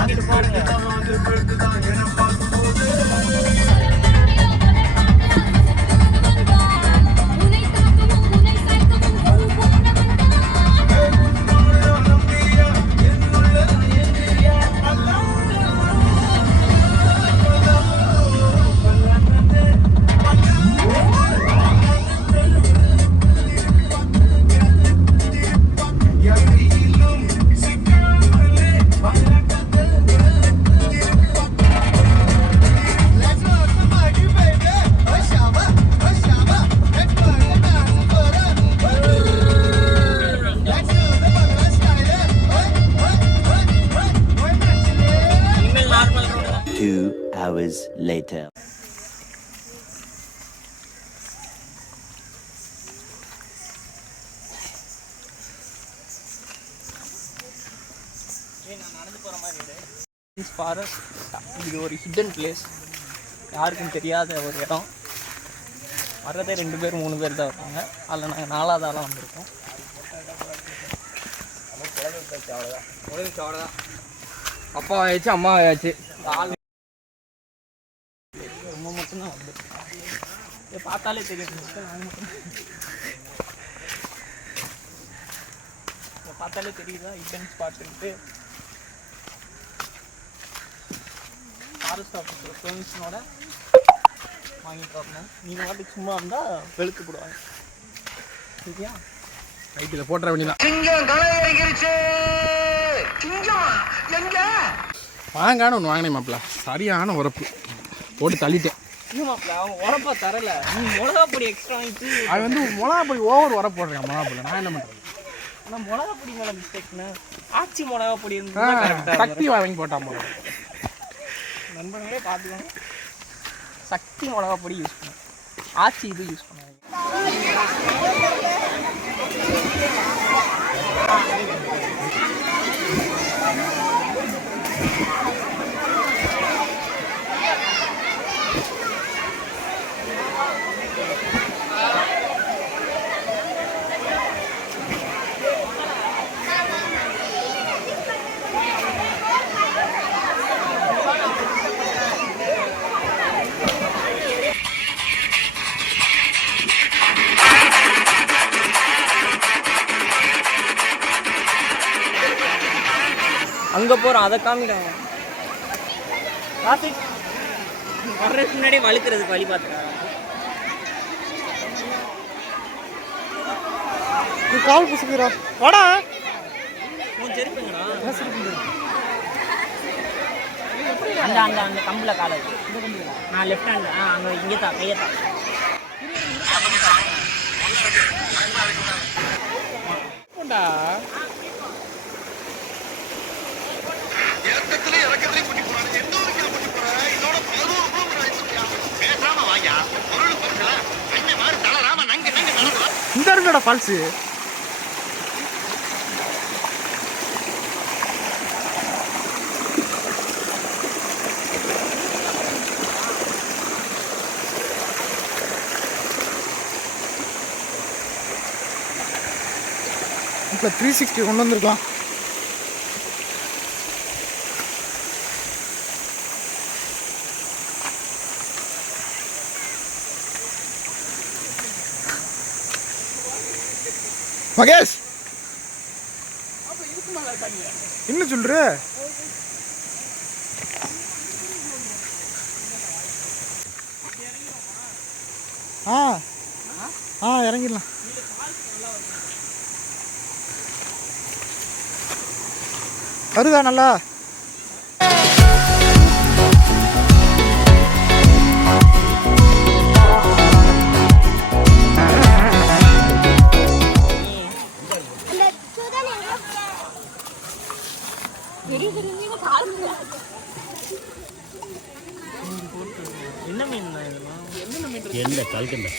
அங்கிட்டு போடுங்க. Hours later. Forest இது ஒரு ஹிடன் பிளேஸ், யாருக்கும் தெரியாத ஒரு இடம். வர்றதே 2 பேர் 3 பேர் தான் வருவாங்க. அதில் நாங்கள் 4வது ஆளாக வந்திருக்கோம். அவ்வளோதான். அப்பா ஆயிடுச்சு, அம்மா ஆயாச்சு. ஆள் ரொம்ப மட்டும்தான் வந்து இதை பார்த்தாலே தெரியும். இதை பார்த்தாலே தெரியுதா ஹிடன் ஸ்பாட்டுன்ட்டு. ஃபாரஸ்ட் ஆஃபீஸர் பெர்மிஷனோட வாங்கிட்டு வரணும். நீங்கள் வாட்டுக்கு சும்மா இருந்தால் வெளுத்து போடுவாங்க. சரியா? ரைட்டில் போட்டுற வேண்டியதான். வாங்கான ஒன்று வாங்கினேன் மாப்பிள்ள, சரியான உரப்பு போட்டு தள்ளிட்டேன். அவன் உரப்பா தரல, நீ மிளகா பொடி எக்ஸ்ட்ரா வாங்கிட்டு. அது வந்து மிளகா பொடி ஓவர் உரப்பு போடுறேன் மிளகா பொடி. நான் என்ன பண்ணுறேன்? ஆனால் மிளகா பொடி மேலே மிஸ்டேக்னு ஆச்சி மிளகா பொடி சக்தி வாங்கி போட்டான் போல. நண்பர்களே பார்த்துக்கோங்க, சக்தி மிளகா பொடி யூஸ் பண்ணுவேன், ஆச்சி இது யூஸ் பண்ணுவாங்க. அங்கே போகிறோம், அதை காமிக்கிறாங்க. கார்த்திக் வர்றதுக்கு முன்னாடியே வழுக்கிறதுக்கு வழி பார்த்துருக்காங்க. நீ கால் புசுக்கிறா வாடா. உன் செருப்புங்கண்ணா. அந்த அந்த அந்த கம்பில் காலை நான் லெஃப்ட் ஹேண்ட் அங்கே இங்கே தான் கையை தான். இந்த இருக்கடா ஃபால்ஸு. இப்போ 360 கொண்டு வந்திருக்கலாம். மகேஷ் என்ன சொல்ற? இறங்கிடலாம். வருதா நல்லா? என்ன மீன்? என்ன கல்கண்டை?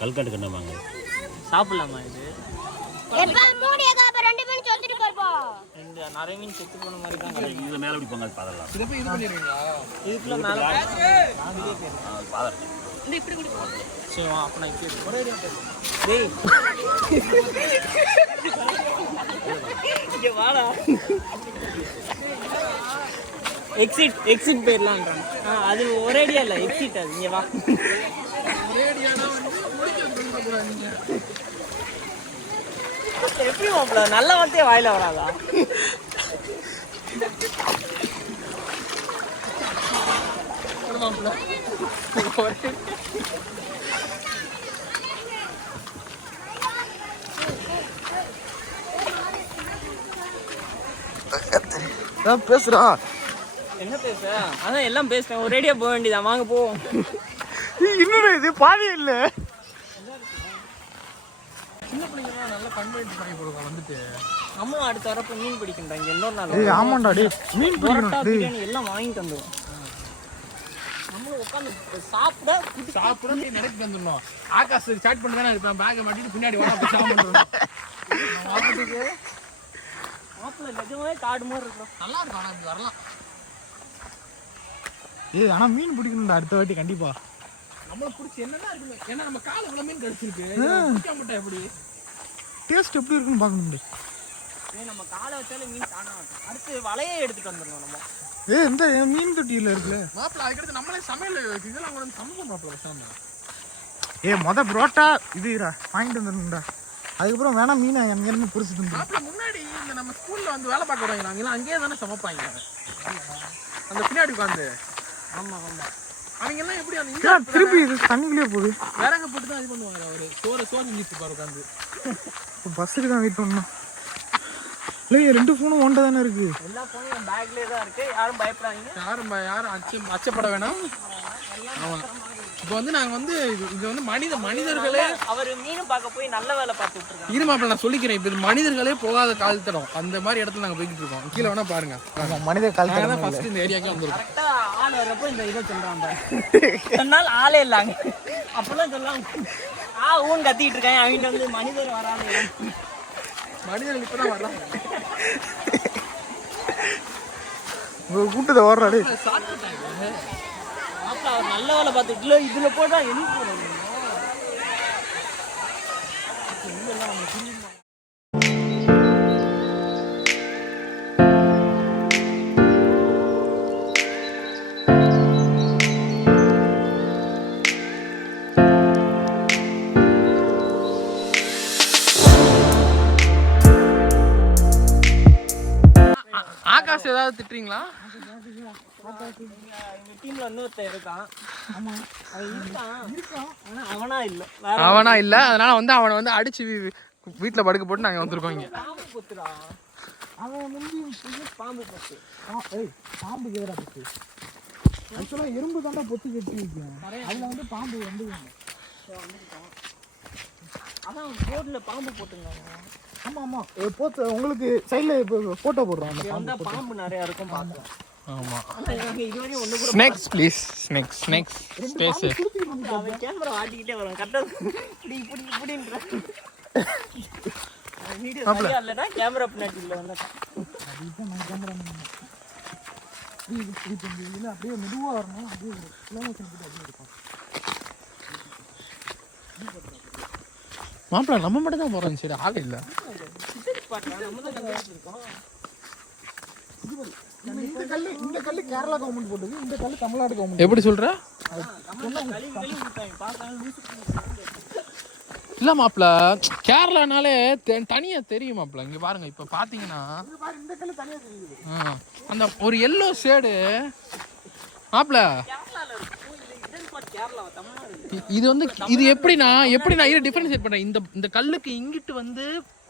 கல்கண்டு கண்டமாங்க. சாப்பிடலாமா இது? நிறைய மீன் செத்து போன மாதிரி தான். இது மேலே எப்படி போங்க, அது பாதலாம். இதுக்குள்ள மேலே சரி வா. அப்போ நான் டேய் வாடா. எக்ஸிட் போயிடலான்றாங்க. அது ஒரேடியா இல்லை, எக்ஸிட். அது இங்கே வா. எப்படி மாப்பிள்ள நல்ல வார்த்தையே வாயில வராதா? பேசுறா என்ன பேச? அதான் எல்லாம் பேசுறேன். ஒரேடியா போக வேண்டியதான். வாங்க போவோம். இன்னொரு இது பாதி இல்ல. சின்ன பிள்ளைங்க நல்லா கன்வென்ட் பண்ணி போடுவாங்க வந்துட்டு. அம்மா அடுத்த வரப்ப மீன் பிடிக்கின்றாங்க. இன்னொரு நாள் ஆமாண்டா டேய் மீன் பிடிக்கணும். பிரியாணி எல்லாம் வாங்கி தந்துடும். நம்மளும் உட்காந்து சாப்பிட நீ நடக்கு வந்துடணும். ஆகாஷ் ஸ்டார்ட் பண்ணுவேன். நான் பேக்கை மாட்டிட்டு பின்னாடி வர போய் சாப்பிடுறேன். மாப்பிள்ள நிஜமாவே காடு மாதிரி இருக்கும். நல்லா இருக்கும். ஆனால் இப்படி வரலாம். ஆனால் மீன் பிடிக்கணும்டா அடுத்த வாட்டி கண்டிப்பா. நம்மளை பிடிச்சி என்னன்னா இருக்குமே. ஏன்னா நம்ம காலை இவ்வளோ மீன் கடிச்சிருக்கு. பிடிக்காமட்டா எப்படி டேஸ்ட் எப்படி இருக்குன்னு பார்க்கணும். நம்ம காலை வச்சாலும் மீன் தானா. அடுத்து வலையே எடுத்துட்டு வந்துடணும் நம்ம. இந்த மீன் தொட்டியில் இருக்குல்ல மாப்பிள்ள. அதுக்கடுத்து நம்மளே சமையல் இதெல்லாம் கூட சமைப்போம் மாப்பிள்ள. மொத புரோட்டா இது வாங்கிட்டு வந்துடணும்டா. அதுக்கப்புறம் வேணா மீனை அங்கேருந்து பொரிச்சுட்டு மாப்பிள்ள. முன்னாடி இந்த நம்ம ஸ்கூலில் வந்து வேலை பார்க்க வருவாங்க. நாங்களாம் அங்கேயே தானே சமைப்பாங்க. அந்த பின்னாடி உட்காந்து. ஆமாம் ஆமாம். அவங்க எல்லாம் எப்படி அந்த திருப்பி இது தண்ணிக்குள்ளே போகுது. விறகு போட்டு தான் இது பண்ணுவாங்க. அவர் சோறு செஞ்சுட்டு பாரு உட்காந்து. பஸ்ஸுக்கு தான் வெயிட் பண்ணணும். இல்லை 2 ஃபோனும் ஒன்றை தானே இருக்கு. எல்லா ஃபோனும் என் பேக்லேயே தான் இருக்கு. யாரும் பயப்படாதீங்க. யாரும் அச்சப்பட வேணாம். ஆமாம். இப்போ வந்து நாங்கள் வந்து இது வந்து மனிதர்களே அவர் மீன் பார்க்க போய் நல்ல வேலை பார்த்துட்டு இருக்காங்க. இரு மாப்பிள்ள நான் சொல்லிக்கிறேன். இப்போ மனிதர்களே போகாத கால் தடம் அந்த மாதிரி இடத்துல நாங்கள் போய்கிட்டு இருக்கோம். கீழே வேணா பாருங்க. மனித கால் தடம் தான் ஃபர்ஸ்ட் இந்த ஏரியாக்கே வந்துருக்கோம். கரெக்டாக ஆள் வரப்போ இந்த இதை சொல்கிறாங்க. சொன்னால் ஆளே இல்லாங்க. அப்போல்லாம் சொல்லாங்க ஊன் கத்திக்கிட்டு இருக்காங்க. அவங்ககிட்ட வந்து மனிதர் வராது. மனிதர்கள் இப்போ தான் வர்றாங்க. கூட்டத்தை ஓடுறாரு. அவர் நல்ல வேலை பார்த்துட்டு இதுல போட்டா என்ன போறது? ஆகாஷ் ஏதாவது திட்டுறீங்களா? எங்க டீம்ல இன்னொருத்தன் இருக்கான். ஆமா அவனா இல்ல. அதனால வந்து அவனை வந்து அடிச்சு வீட்டுல படுக்க போட்டு நாங்க வந்திருக்கோம். இங்க பாம்பு பொத்துடா. அவன் முந்தி பாம்பு பொத்து. பாம்பு கேரா பொத்து. ஆக்சுவலா எறும்பு தாண்டா பொத்து கட்டி வைக்கும். அதுல வந்து பாம்பு வந்து அதான் போர்டுல பாம்பு போட்டுருந்தாங்க. ஆமா ஆமா போட்டு உங்களுக்கு சைடுல போட்டோ போடுறோம். அந்த பாம்பு நிறைய இருக்கும் பாக்கலாம். ஆமா. இதுவரையும் ஒண்ணு கூட snakes please. Snakes stay safe. அவன் கேமரா ஆட்டிக்கிட்டே வரும். கரெக்டா இப்படின்ற வீடியோ சரியா இல்லனா கேமரா பின்னாடி இல்ல வந்தா. அதுதான் நான் கேமரா இது அப்படியே மெதுவா வரணும். அப்படியே ஸ்லோ மோஷன் போட்டு அப்படியே இருக்கும். மாப்பிள்ள நம்ம மட்டும் தான் போறோம். சரி ஆக இல்ல. நம்ம தான் கண்டிட்டு இருக்கோம். இந்த கல்லு கேரளா கவர்மெண்ட் போட்டது. இந்த கல்லு தமிழ்நாடு கவர்மெண்ட். எப்படி சொல்ற? இல்ல மாப்பிள்ள கேரளானாலே தனியா தெரியும் மாப்பிள்ள. இங்க பாருங்க இப்ப பாத்தீங்கன்னா இந்த கல்லு தனியா தெரியுது. அந்த ஒரு எல்லோ ஷேடு மாப்பிள்ள. இது வந்து இது எப்படின்னா இதை டிஃபரன்ஷியேட் பண்றேன். இந்த கல்லுக்கு இங்கிட்டு வந்து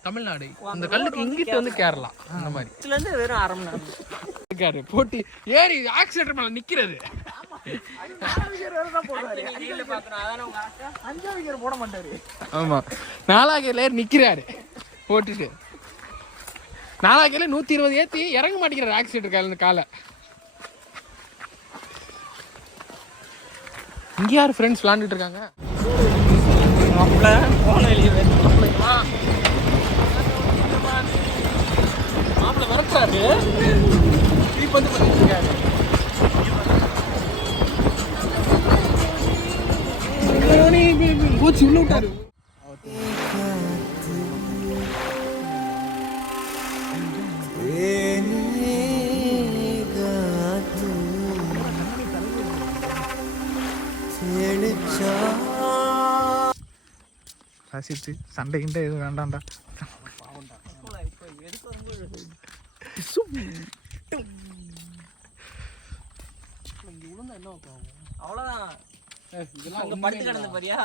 தமிழ்நாடு, அந்த கல்லுக்கு இங்கிட்டு வந்து கேரளா. அந்த மாதிரி இதுல இருந்து வெறும் 1/2 மணி நேரம் இருக்காரு. போட்டி ஏறி ஆக்சிடென்ட் மேல நிக்கிறது. போட மாட்டாரு. ஆமா 4ஆம் கியர்ல ஏறி நிக்கிறாரு போட்டுட்டு. 4ஆம் கியர்ல 120 ஏத்தி இறங்க மாட்டேங்கிறாரு. ஆக்சிடென்ட் காலை. இங்க யாரு ஃப்ரெண்ட்ஸ் விளையாண்டுட்டு இருக்காங்க. மாப்பிள்ள வரட்டாரு. டீப் வந்து பண்ணிட்டு இருக்காரு. கோச்சு உள்ள விட்டாரு. பேசிடுச்சு. சண்டை கிண்டை எதுவும் வேண்டாம்டா. இப்போ எதுக்கு வரும்போது அவ்வளோதான். அங்கே படுத்து கிடந்த பாரியா,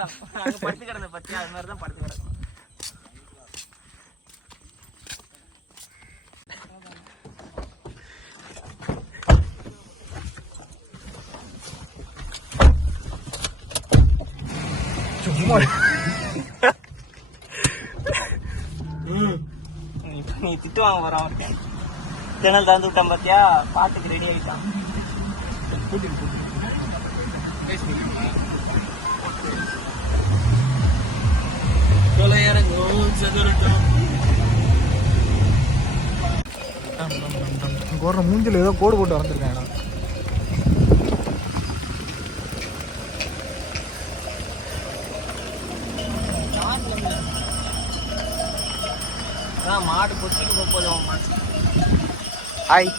அங்கே படுத்து கிடந்த பத்தியா, அது மாதிரி தான் படுத்து கிடக்கணும். சும்மா நீ திட்டு வாங்க போற அவருக்கு. திணல் தந்து விட்டான் பாத்தியா, பாட்டுக்கு ரெடி ஆகிட்டான். போடுற மூஞ்சில் ஏதோ கோடு போட்டு வரைஞ்சிருக்கேன். மாடு பொட்டிட்டு போகும்போது ஹாய்